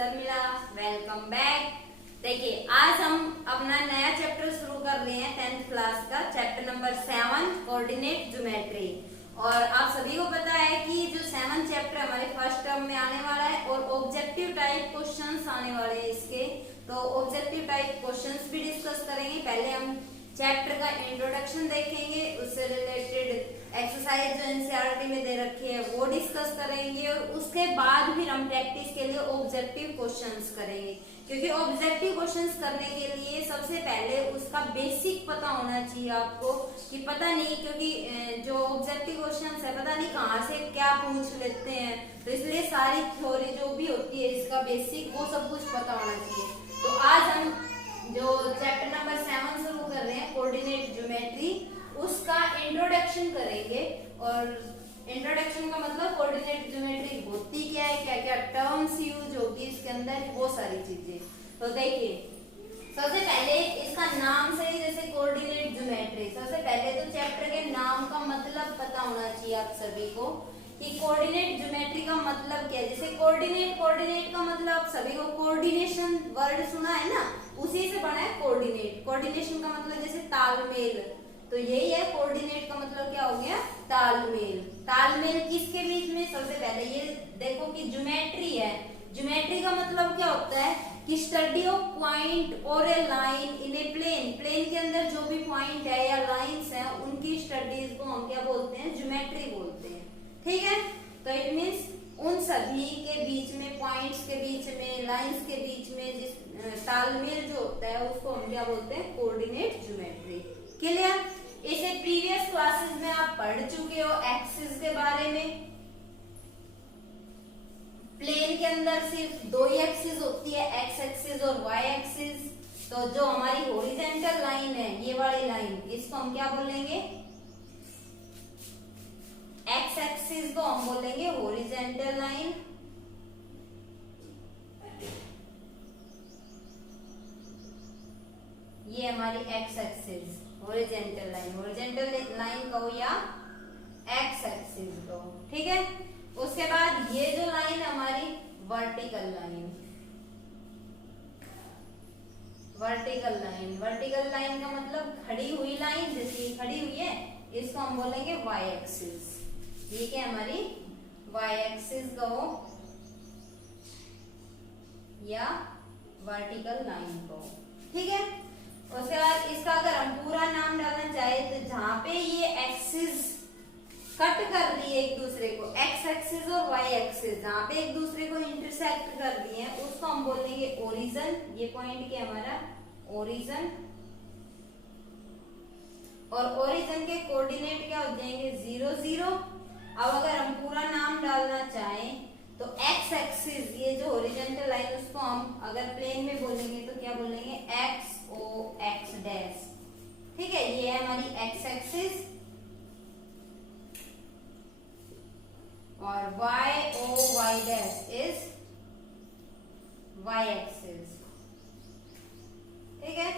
Sharmila, welcome back. देखिए आज हम अपना नया चैप्टर शुरू कर रहे हैं 10th क्लास का, चैप्टर नंबर 7 कोऑर्डिनेट ज्योमेट्री। और आप सभी को पता है कि जो 7th चैप्टर हमारे फर्स्ट टर्म में आने वाला है और ऑब्जेक्टिव टाइप क्वेश्चंस आने वाले हैं इसके। तो ऑब्जेक्टिव टाइप क्वेश्चंस भी डिस्कस करेंगे। पहले हम चैप्टर का इंट्रोडक्शन देखेंगे, उससे रिलेटेड एक्सरसाइज जो एनसीईआरटी में दे रखी है वो डिस्कस करेंगे और उसके बाद फिर हम प्रैक्टिस के लिए ऑब्जेक्टिव क्वेश्चंस करेंगे। क्योंकि ऑब्जेक्टिव क्वेश्चंस करने के लिए सबसे पहले उसका बेसिक पता होना चाहिए आपको कि पता नहीं, क्योंकि जो ऑब्जेक्टिव क्वेश्चंस है पता नहीं कहाँ से क्या पूछ लेते हैं, तो इसलिए सारी थ्योरी जो भी होती है इसका बेसिक वो सब कुछ पता होना चाहिए। तो आज हम जो चैप्टर नंबर 7 शुरू कर रहे हैं कोऑर्डिनेट ज्योमेट्री, उसका इंट्रोडक्शन करेंगे। और इंट्रोडक्शन का मतलब कोऑर्डिनेट ज्योमेट्री होती क्या है, क्या क्या टर्म्स यूज होगी इसके अंदर, वो सारी चीजें। तो देखिए सबसे पहले इसका नाम से ही, जैसे कोऑर्डिनेट ज्योमेट्री, सबसे पहले तो चैप्टर के नाम का मतलब पता होना चाहिए आप सभी को कि कोऑर्डिनेट ज्योमेट्री का मतलब क्या है। जैसे कोऑर्डिनेट का मतलब आप सभी को कोऑर्डिनेशन वर्ड सुना है ना, उसी से बना है कोऑर्डिनेट। कोऑर्डिनेशन का मतलब जैसे तालमेल, तो यही है कोऑर्डिनेट का मतलब क्या हो गया, तालमेल। तालमेल किसके बीच में, सबसे पहले ये देखो कि ज्योमेट्री है। ज्योमेट्री का मतलब क्या होता है कि स्टडी ऑफ पॉइंट और a line in a plane. Plane के अंदर जो भी पॉइंट है या लाइंस है उनकी स्टडीज को हम क्या बोलते हैं, ज्योमेट्री बोलते हैं। ठीक है, तो इट मीन्स उन सभी के बीच में, पॉइंट्स के बीच में, लाइंस के बीच में जिस तालमेल जो होता है उसको हम क्या बोलते हैं, कोऑर्डिनेट ज्योमेट्री। क्लियर? इसे प्रीवियस क्लासेस में आप पढ़ चुके हो एक्सिस के बारे में। प्लेन के अंदर सिर्फ दो ही एक्सिस होती है, एक्स एक्सिस और वाई एक्सिस। तो जो हमारी हॉरिजॉन्टल लाइन है, ये वाली लाइन, इसको हम क्या बोलेंगे, एक्स एक्सिस को हम बोलेंगे हॉरिजॉन्टल लाइन। ये हमारी X axis horizontal line, horizontal line कहो या एक्स एक्सिस कहो। ठीक है, उसके बाद ये जो लाइन हमारी वर्टिकल लाइन, वर्टिकल लाइन का मतलब खड़ी हुई लाइन, जैसे खड़ी हुई है इसको हम बोलेंगे वाई एक्सिस। ये क्या हमारी वाई एक्सिस कहो या वर्टिकल लाइन कहो। ठीक है, उसके बाद इसका अगर हम पूरा नाम डालना चाहे तो जहां पे ये एक्सिस कट कर रही है एक दूसरे को, एक्स एक्सिस और वाई एक्सिस जहां पे एक दूसरे को इंटरसेक्ट कर दिए हैं, उसको हम बोलेंगे ओरिजिन। ये पॉइंट क्या हमारा ओरिजिन। और ओरिजिन के कोऑर्डिनेट क्या हो जाएंगे, 0 0। अब अगर हम पूरा नाम डालना चाहें तो एक्स एक्सिस, ये जो हॉरिजॉन्टल लाइन, उसको हम अगर प्लेन में बोलेंगे तो क्या बोलेंगे, एक्स ओ एक्स डैश। ठीक है, ये है हमारी एक्स एक्सिस। और Y O Y dash is Y axis. ठीक है,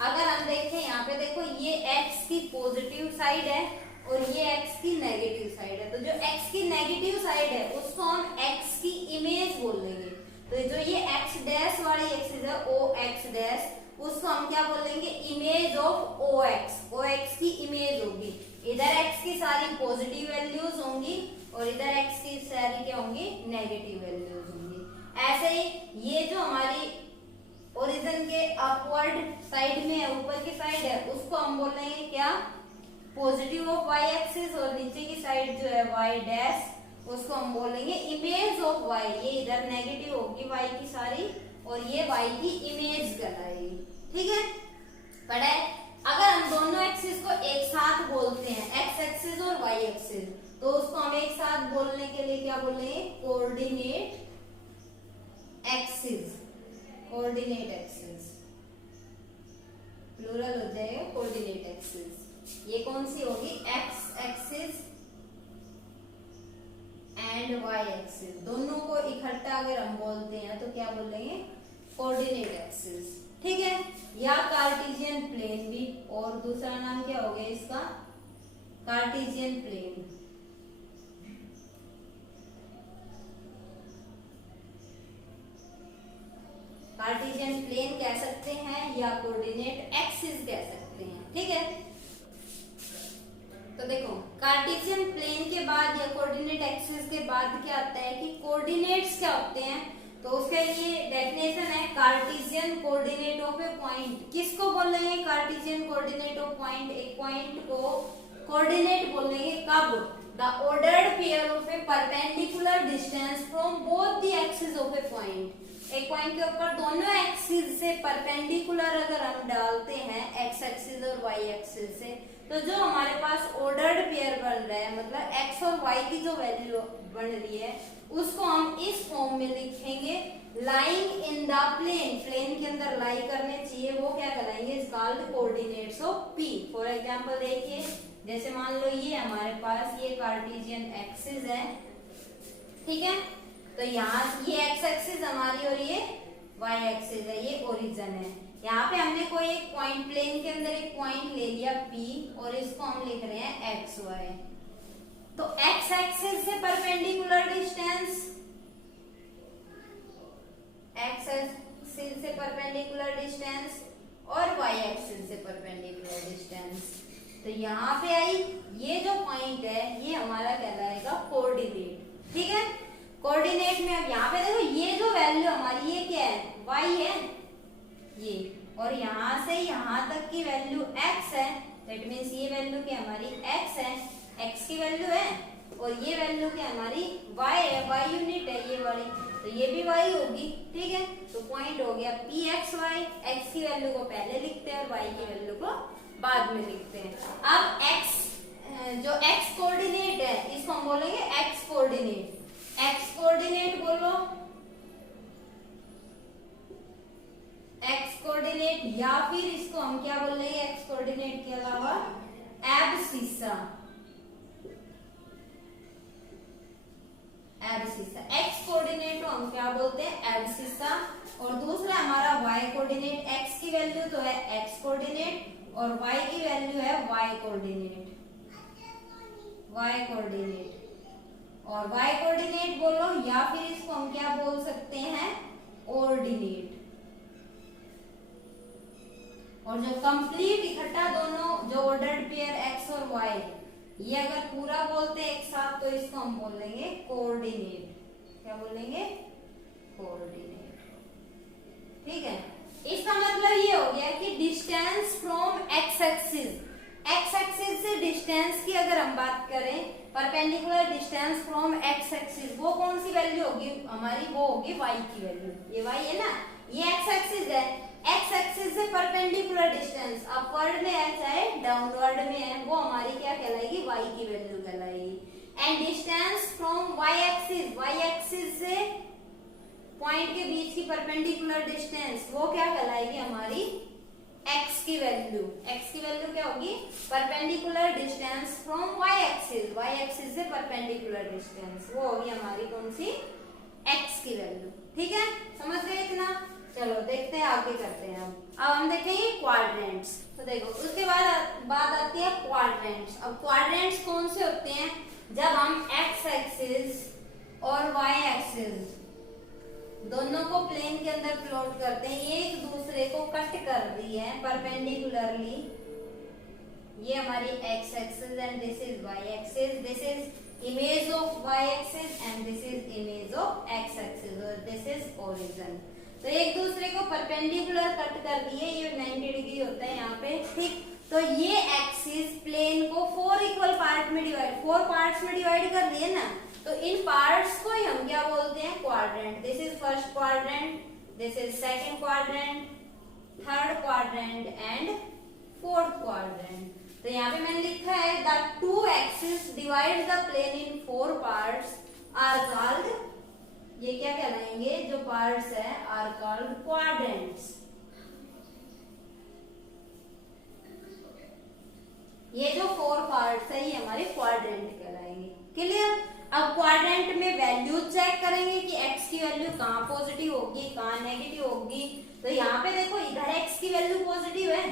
अगर हम देखें यहाँ पे देखो, ये एक्स की पॉजिटिव साइड है और ये एक्स की नेगेटिव साइड है। तो जो एक्स की नेगेटिव साइड है उसको हम एक्स की इमेज बोल देंगे। तो जो ये एक्स डैश वाली एक्सिस है ओ एक्स डैश, उसको हम क्या बोलेंगे, image of O X. O X की इमेज होगी, इधर एक्स की सारी पॉजिटिव वैल्यूज होंगी और इधर एक्स की सारी क्या होंगी, नेगेटिव वैल्यूज होंगी। ऐसे ही ये जो हमारी ओरिजिन के अपवर्ड साइड में है, ऊपर की साइड है, उसको हम बोलेंगे क्या, पॉजिटिव ऑफ वाई एक्सिस। और नीचे की साइड जो है वाई डैश, उसको हम बोलेंगे इमेज ऑफ वाई। ये इधर नेगेटिव होगी वाई की सारी और ये वाई की इमेज कहलाएगी। ठीक है, पढ़ा है। अगर हम दोनों एक्सिस को एक साथ बोलते हैं, एक्स एक्सिस और वाई एक्सिस, तो उसको हम एक साथ बोलने के लिए क्या बोलेंगे, coordinate axis. Coordinate axis plural हो जाएगा, कोऑर्डिनेट एक्सिस। ये कौन सी होगी, X axis and Y axis, दोनों को इकट्ठा अगर हम बोलते हैं तो क्या बोलेंगे, कोऑर्डिनेट एक्सिस। ठीक है, या कार्टेशियन प्लेन भी, और दूसरा नाम क्या हो गया इसका, कार्टेशियन प्लेन। कार्टेशियन प्लेन कह सकते हैं या कोऑर्डिनेट एक्सिस कह सकते हैं। ठीक है, तो देखो कार्टेशियन प्लेन के बाद या कोऑर्डिनेट एक्सिस के बाद क्या आता है कि कोऑर्डिनेट्स क्या होते हैं। तो उसके लिए डेफिनेशन है Cartesian coordinate of A point. किसको बोल रहे हैं कार्टेशियन कोऑर्डिनेट ऑफ पॉइंट? एक पॉइंट को कोऑर्डिनेट बोलेंगे कब? The ordered pair of A perpendicular distance from both the axis of A point. एक पॉइंट के ऊपर दोनों एक्सिस से परपेंडिकुलर अगर हम डालते हैं एक्स एक्सिस और वाई एक्सिस से, तो जो हमारे पास ऑर्डर्ड पेयर बन रहा है मतलब एक्स और वाई की जो वैल्यू बन रही है उसको हम इस फॉर्म में लिखेंगे lying in the plane. Plane के अंदर लाई करने चाहिए, वो क्या कहलाएंगे? Is called coordinates of P. For example देखिए, जैसे मान लो ये हमारे पास ये कार्टेशियन एक्सिस है, ठीक है, तो यहाँ ये एक्स एक्सिस हमारी और ये वाई एक्सिस है, ये ओरिजिन है। यहाँ पे हमने कोई एक पॉइंट प्लेन के अंदर एक पॉइंट ले लिया P और इसको हम लिख रहे हैं एक्स वाई। तो एक्स एक्सिस से परपेंडिकुलर डिस्टेंस, एक्स एक्सिस से परपेंडिकुलर डिस्टेंस और वाई एक्सिस से परपेंडिकुलर डिस्टेंस। तो यहाँ पे आई ये जो पॉइंट है ये हमारा कहलाएगा कोऑर्डिनेट। ठीक है, कोऑर्डिनेट में अब यहाँ पे देखो ये जो वैल्यू हमारी ये क्या है? वाई है ये, और यहाँ से यहाँ तक की वैल्यू x है। दैट मीन्स ये वैल्यू क्या हमारी x है, x की वैल्यू है, और ये वैल्यू क्या हमारी y है, y यूनिट है ये वाली, तो ये भी y होगी। ठीक है, तो पॉइंट हो गया p x y। x की वैल्यू को पहले लिखते हैं और y की वैल्यू को बाद में लिखते हैं। अब x जो x कोऑर्डिनेट है इसको हम बोलेंगे x कोऑर्डिनेट। x कोऑर्डिनेट बोलो एक्स कोऑर्डिनेट, या फिर इसको हम क्या बोल रहे हैं एक्स कोऑर्डिनेट के अलावा एब्सिसा। एब्सिसा एक्स कोऑर्डिनेट को हम क्या बोलते हैं? एब्सिसा। और दूसरा हमारा वाई कोऑर्डिनेट, एक्स की वैल्यू तो है एक्स कोऑर्डिनेट और वाई की वैल्यू है वाई कोऑर्डिनेट, वाई कोऑर्डिनेट। और वाई कोऑर्डिनेट बोलो या फिर इसको हम क्या बोल सकते हैं? ऑर्डिनेट। और जो कंप्लीट इकट्ठा दोनों जो ऑर्डर्ड पेयर x और y, ये अगर पूरा बोलते हैं एक साथ तो इसको हम बोलेंगे कोऑर्डिनेट। क्या बोलेंगे? कोऑर्डिनेट। ठीक है, इसका मतलब ये हो गया कि distance from x axis, x axis से डिस्टेंस की अगर हम बात करें, perpendicular distance from x axis, वो कौन सी वैल्यू होगी हमारी? वो होगी y की वैल्यू। ये y है ना, ये x एक्सिस है, एक्स एक्सिस से परपेंडिकुलर डिस्टेंस अपवर्ड में है चाहे डाउनवर्ड में है, वो हमारी क्या कहलाएगी? वाई की वैल्यू कहलाएगी। And distance from Y axis, Y axis से पॉइंट के बीच की परपेंडिकुलर डिस्टेंस वो क्या कहलाएगी? हमारी एक्स की वैल्यू। एक्स की वैल्यू क्या होगी? Perpendicular distance from Y axis, Y axis से परपेंडिकुलर डिस्टेंस, वो होगी हमारी कौन सी? एक्स की वैल्यू। ठीक है, समझ गए इतना? चलो देखते हैं आगे करते हैं। अब हम देखेंगे क्वाड्रेंट्स। तो देखो उसके बाद बात आती है क्वाड्रेंट्स। अब क्वाड्रेंट्स कौन से होते हैं? जब हम एक्स एक्सिस और वाई एक्सिस दोनों को प्लेन के अंदर प्लॉट करते हैं, ये एक दूसरे को कट कर रही है परपेंडिकुलरली। ये हमारी X axis and this is Y axis, this is image of Y axis and this is image of X axis और दिस इज ओरिजिन। तो एक दूसरे को परपेंडिकुलर कट कर दिए, ये 90 डिग्री होता है यहाँ पे। ठीक, तो ये एक्सिस प्लेन को 4 इक्वल पार्ट में डिवाइड, 4 पार्ट्स में डिवाइड कर दिए ना, तो इन पार्ट्स को ही हम क्या बोलते हैं? Quadrant. This is first quadrant, this is second quadrant, third quadrant and fourth quadrant. तो यहाँ पे मैंने लिखा है the two axis divide the plane in 4 parts are called, ये क्या कहलाएंगे? जो पार्ट्स है आर कॉल्ड क्वाड्रेंट्स। ये जो 4 पार्ट्स है ये हमारे क्वाड्रेंट कहलाएंगे। क्लियर? अब क्वाड्रेंट में वैल्यू चेक करेंगे कि x की वैल्यू कहाँ पॉजिटिव होगी कहाँ नेगेटिव होगी। तो यहाँ पे देखो इधर x की वैल्यू पॉजिटिव है,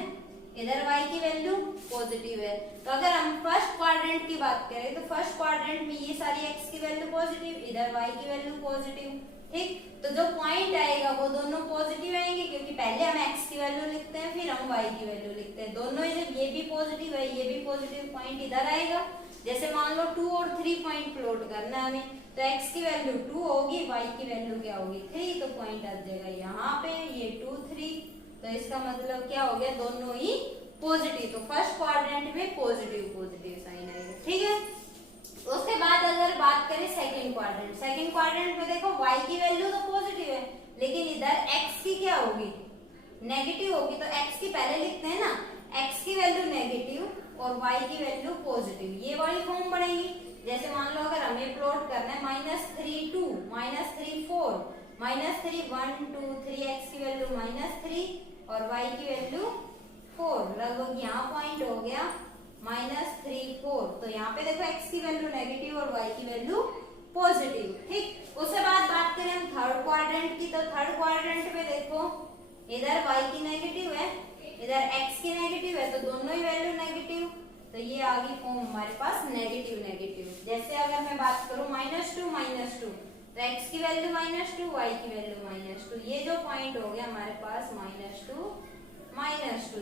इधर y की वैल्यू पॉजिटिव है। तो अगर हम फर्स्ट क्वाड्रेंट की बात करें तो फर्स्ट क्वाड्रेंट में ये सारी x की वैल्यू पॉजिटिव, इधर y की वैल्यू पॉजिटिव। ठीक, तो जो पॉइंट आएगा वो दोनों पॉजिटिव आएंगे, क्योंकि पहले हम x की वैल्यू लिखते हैं फिर हम y की वैल्यू लिखते हैं। दोनों ही, जब ये भी पॉजिटिव है ये भी पॉजिटिव, पॉइंट इधर आएगा। जैसे मान लो 2 और 3 पॉइंट प्लॉट करना है हमें, तो x की वैल्यू 2 होगी, y की वैल्यू क्या होगी 3, तो पॉइंट आ जाएगा यहाँ पे, ये 2 3, तो इसका मतलब क्या हो गया, दोनों ही पॉजिटिव। तो फर्स्ट क्वाड्रेंट में पॉजिटिव पॉजिटिव साइन आएगा, ठीक है। उसके बाद अगर बात करें सेकंड क्वाड्रेंट में देखो y की वैल्यू तो पॉजिटिव है, लेकिन इधर x की क्या होगी, नेगेटिव होगी। तो x की पहले लिखते हैं ना, x की वैल्यू नेगेटिव और y की वैल्यू पॉजिटिव, ये वाली फॉर्म बनेगी। जैसे मान लो अगर हमें प्लॉट करना है -3 2, -3 4, -3 1 2 3, x की वैल्यू -3 और y की वैल्यू 4, लगभग यहाँ पॉइंट हो गया -3 4। तो यहाँ पे देखो x की वैल्यू नेगेटिव और y की वैल्यू पॉजिटिव, ठीक। उसके बाद बात करें हम थर्ड क्वाड्रेंट की, तो थर्ड क्वाड्रेंट में देखो इधर y की नेगेटिव है, इधर x की नेगेटिव है, तो दोनों ही वैल्यू नेगेटिव, तो ये आ गई फॉर्म हमारे पास नेगेटिव नेगेटिव। जैसे अगर मैं बात करूं -2 तो x की वैल्यू -2, y की वैल्यू -2, ये जो पॉइंट हो गया हमारे पास -2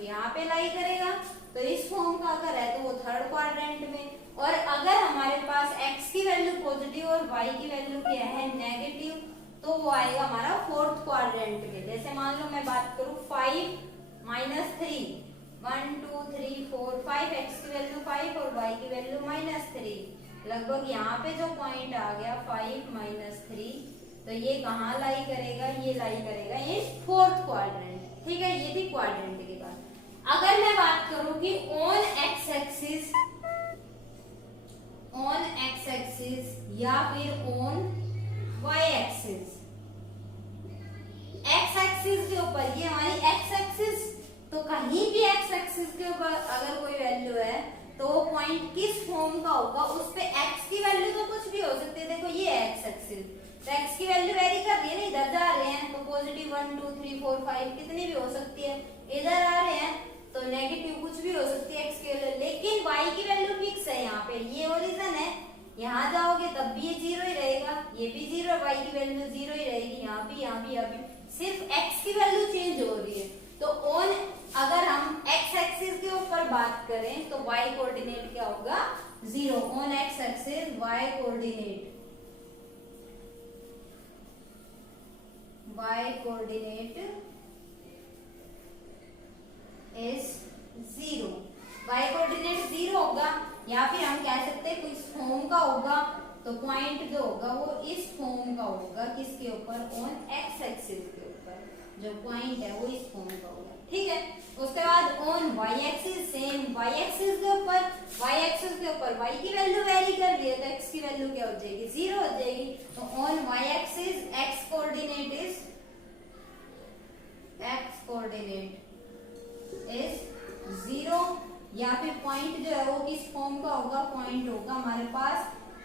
यहाँ पे लाई करेगा। तो इस फॉर्म का अगर है तो वो थर्ड क्वाड्रेंट में। और अगर हमारे पास x की वैल्यू पॉजिटिव और y की वैल्यू क्या है नेगेटिव, तो वो आएगा हमारा फोर्थ क्वाड्रेंट में। जैसे मान लो मैं बात करूं 5 -3 1 2 3 4 5, x की वैल्यू 5 और y की वैल्यू -3, लगभग यहाँ पे जो पॉइंट आ गया 5 -3, तो ये कहाँ लाई करेगा, ये लाई करेगा ये फोर्थ क्वाड्रेंट, ठीक है। ये थी क्वाड्रेंट के बाद। अगर मैं बात करूं कि ऑन एक्स एक्सिस या फिर on Y axis, X axis के ऊपर ये हमारी एक्स एक्सिस, तो कहीं भी एक्स एक्सिस के ऊपर अगर कोई वैल्यू है तो वो पॉइंट किस फॉर्म का होगा, उस पे एक्स की वैल्यू तो कुछ भी हो सकती है। देखो ये एक्स एक्सिस, तो एक्स की वैल्यू वेरी कर रही है ना, इधर जा रहे हैं तो पॉजिटिव 1 2 3 4 5 कितनी भी हो सकती है, इधर आ रहे हैं तो नेगेटिव कुछ भी हो सकती है एक्स की वैल्यू, लेकिन वाई की वैल्यू फिक्स है यहाँ पे, ये ओरिजिन है। यहाँ जाओगे तब भी ये 0 ही रहेगा, ये भी 0, वाई की वैल्यू 0 ही रहेगी, यहाँ भी, सिर्फ एक्स की वैल्यू चेंज हो रही है। तो ऑन, अगर हम एक्स एक्सिस के ऊपर बात करें तो वाई कोऑर्डिनेट क्या होगा 0, on X axis Y coordinate is 0, Y coordinate 0 होगा। या फिर हम कह सकते हैं कुछ फॉर्म का होगा, तो पॉइंट जो होगा वो इस फॉर्म का होगा, किसके ऊपर, ऑन एक्स एक्सिस के ऊपर, जो पॉइंट है वो इस फॉर्म का होगा, ठीक है। उसके बाद on Y axis, same Y axis के ऊपर वाई की वैल्यू वेरी कर रही है, तो एक्स की वैल्यू क्या हो जाएगी 0 हो जाएगी। तो on Y axis X coordinate is 0, या फिर पॉइंट जो है वो किस फॉर्म का होगा, पॉइंट होगा हमारे पास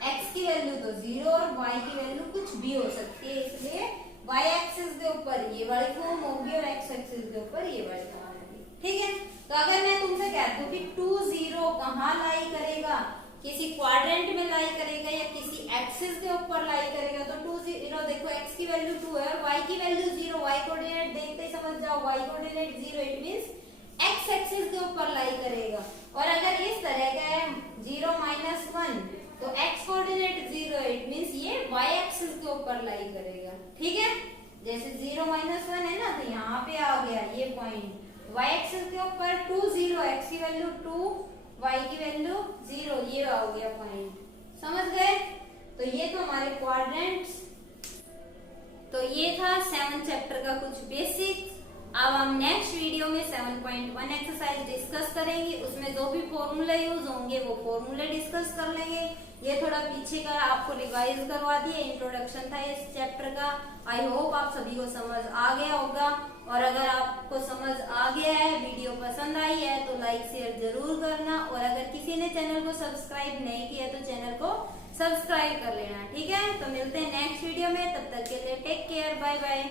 x की वैल्यू तो 0 और y की वैल्यू कुछ भी हो सकती है, इसलिए y एक्सिस के ऊपर ये वाली फॉर्म होगी और x एक्सिस के ऊपर ये वाली फॉर्म होगी, ठीक है। तो अगर मैं तुमसे कहती हूँ कि 2 0 कहाँ लाई करेगा, किसी क्वाड्रेंट में लाई करेगा या किसी एक्सिस के ऊपर लाई करेगा, तो 2 0 देखो x की वैल्यू 2 है और y की वैल्यू 0, y कोऑर्डिनेट देखते ही समझ जाओ, y coordinate 0, it means x axis के ऊपर लाई करेगा। और अगर इस तरह का है 0 -1, तो x कोऑर्डिनेट 0, इट मींस ये y एक्सिस के ऊपर लाई करेगा, ठीक है। जैसे 0 -1 है ना, तो यहाँ पे आ गया ये पॉइंट y एक्सिस के ऊपर 2 0, x की वैल्यू 2, y की वैल्यू 0, ये आ गया पॉइंट, समझ गए। तो ये तो हमारे क्वाड्रेंट्स, तो ये था 7 चैप्टर का कुछ बेसिक। अब हम नेक्स्ट वीडियो में 7.1 एक्सरसाइज डिस्कस करेंगे, उसमें जो भी फॉर्मूला यूज होंगे वो फॉर्मूले डिस्कस कर लेंगे। ये थोड़ा पीछे का आपको रिवाइज करवा दिया, इंट्रोडक्शन था इस चैप्टर का। आई होप आप सभी को समझ आ गया होगा, और अगर आपको समझ आ गया है, वीडियो पसंद आई है तो लाइक शेयर जरूर करना, और अगर किसी ने चैनल को सब्सक्राइब नहीं किया तो चैनल को सब्सक्राइब कर लेना, ठीक है। तो मिलते हैं नेक्स्ट वीडियो में, तब तक के लिए टेक केयर, बाय बाय।